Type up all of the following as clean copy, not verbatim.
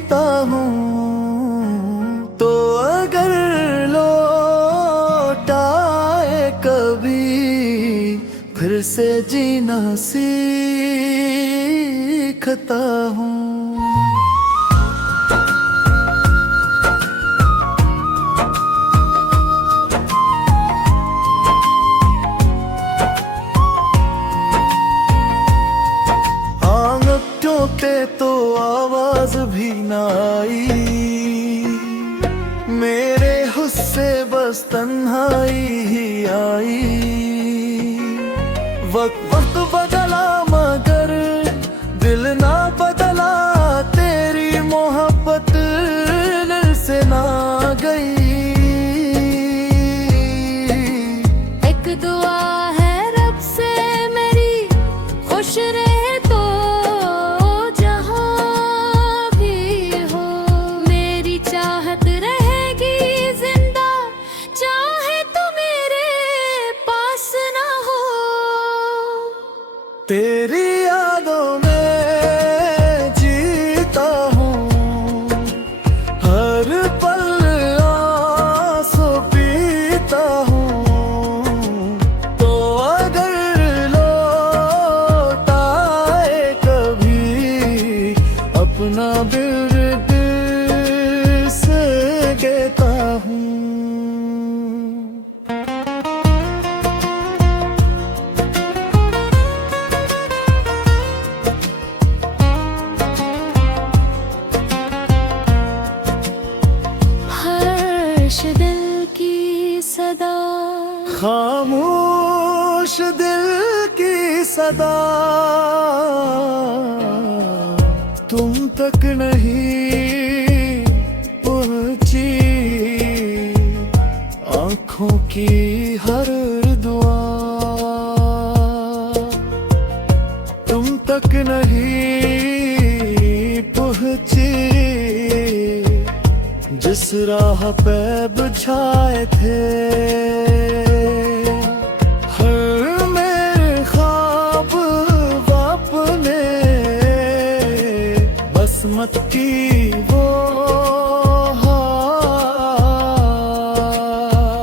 जीता हूँ तो अगर लौट आए कभी फिर से जीना सीखता हूँ। टोके तो आवाज भी न आई, मेरे हुस्से बस तन्हाई ही आई। वक्त बदला मगर दिल ना बदला, तेरी मोहब्बत दिल से ना गई। एक दुआ है रब से मेरी, खुश रहे तो तेरी यादों में जीता हूँ, हर पल आंसू पीता हूँ। तो अगर लौट आए कभी अपना दिल से कहता हूँ। दिल की सदा, खामोश दिल की सदा तुम तक नहीं पहुंची। आँखों की हर दुआ तुम तक नहीं पहुंची। जिस राह पे बिछाए थे हर मेरे ख्वाब अपने, बस मत की वो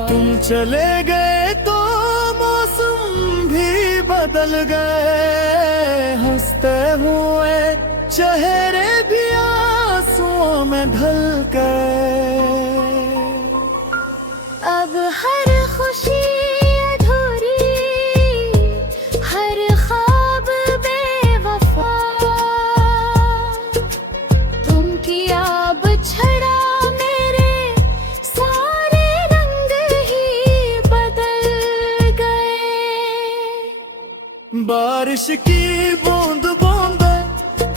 तुम चले गए तो मौसम भी बदल गए। हंसते हुए चेहरे भी आंसुओं में ढल गए। अब हर खुशी अधूरी, हर ख्वाब बेवफा, तुम किया बिछड़ा मेरे सारे रंग ही बदल गए। बारिश की बूंद बूंद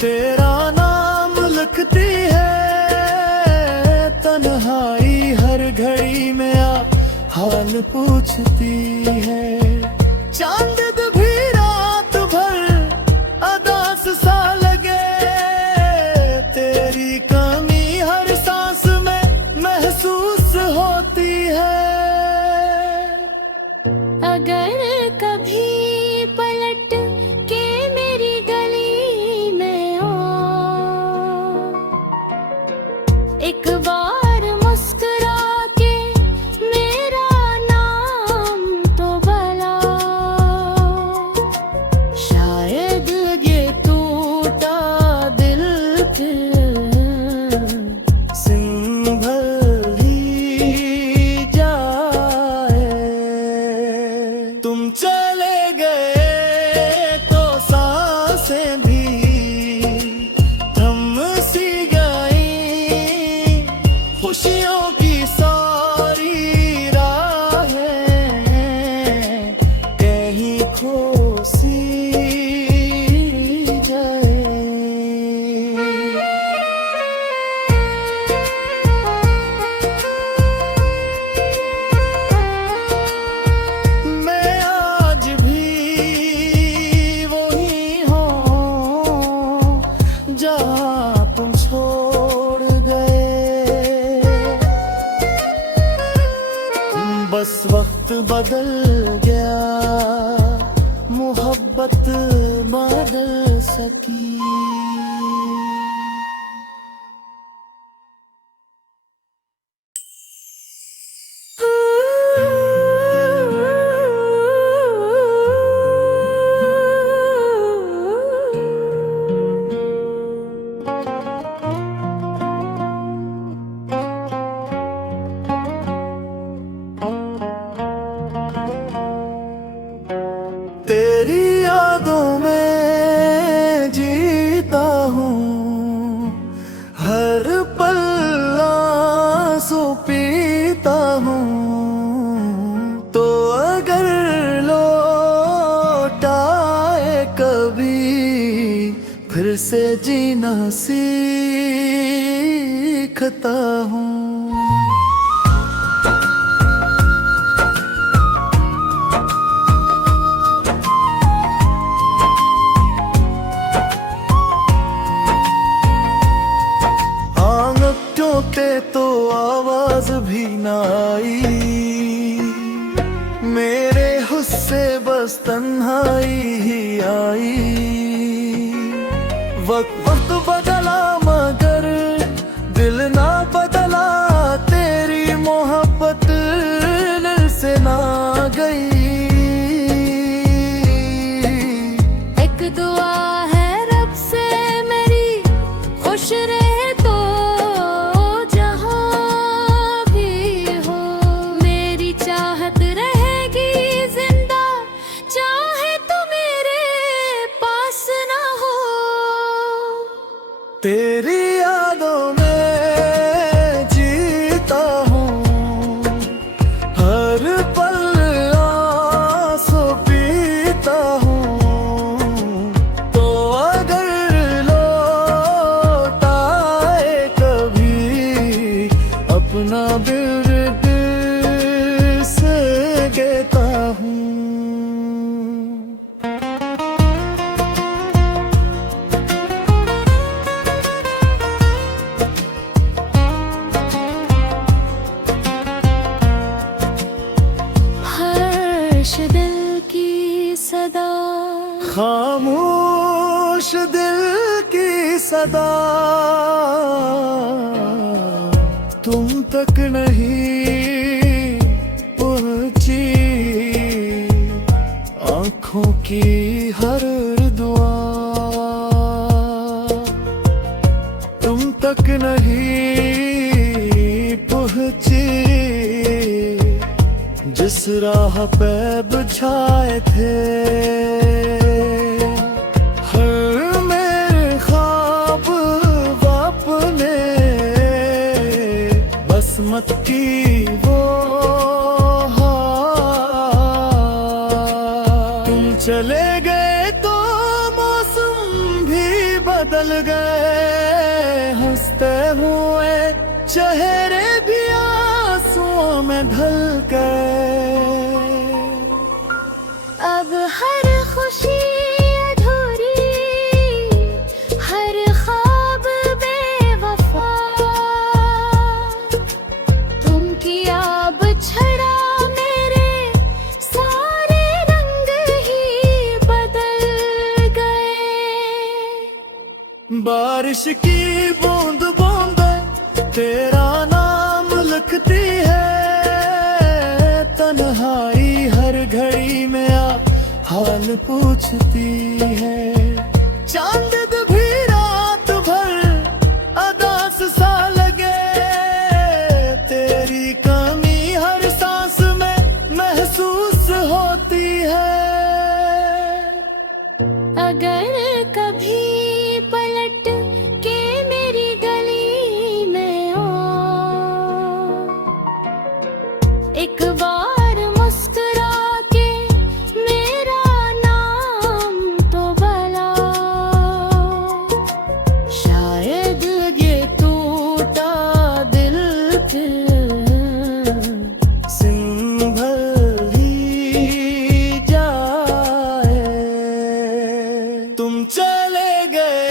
तेरा नाम लिखती है, तन्हाई हर घड़ी में हाल पूछती है। चांद भी रात भर अदास सा लगे, तेरी कमी हर सांस में महसूस होती है। अगर कभी पलट के मेरी गली में आओ, एक बार मुस्कुरा के मेरा नाम तो बुलाओ। शायद ये टूटा दिल संभल ही जाए। तुम चले गए तो सांसें भी थम सी गई। खुशियों की सारी राहें कहीं खो सी जाए। मैं आज भी वही हूँ जहाँ तुम छोड़ गए। बस वक्त बदल गया, मोहब्बत बदल सकी। फिर से जीना सीखता हूँ। टूटे तो आवाज भी ना आई, मेरे हुस्से बस तन्हाई ही आई। वक्त बदला मगर दिल ना बदला, तेरी मोहब्बत दिल से ना गई। एक दुआ है रब से मेरी, खुश रहे तो तेरी यादों में जीता हूँ, हर पल आंसू पीता हूँ। तो अगर लौट आए कभी अपना बिरद से कहता हूँ। दिल की सदा, खामोश दिल की सदा, तुम तक नहीं पहुंची। आंखों की हर दुआ तुम तक नहीं पहुंची। जिस राह पे बिछाए थे हर मेरे ख्वाब अपने, बस मत की वो तुम चले गए तो मौसम भी बदल गए। हंसते हुए चेहरे भी आंसुओं में ढल गए। अब हर खुशी अधूरी, हर ख्वाब बेवफा, तुम किया बिछड़ा मेरे सारे रंग ही बदल गए। बारिश की बूंद बूंद तेरा नाम लिखती है, तन्हाई हर घड़ी में हाल पूछती है। चांद भी रात भर अदास सा लगे, तेरी कमी हर सांस में महसूस होती है। अगर कभी पलट के मेरी गली में आओ, एक बार मुस्कुरा के मेरा नाम तो बुलाओ। शायद ये टूटा दिल संभल ही जाए। तुम चले गए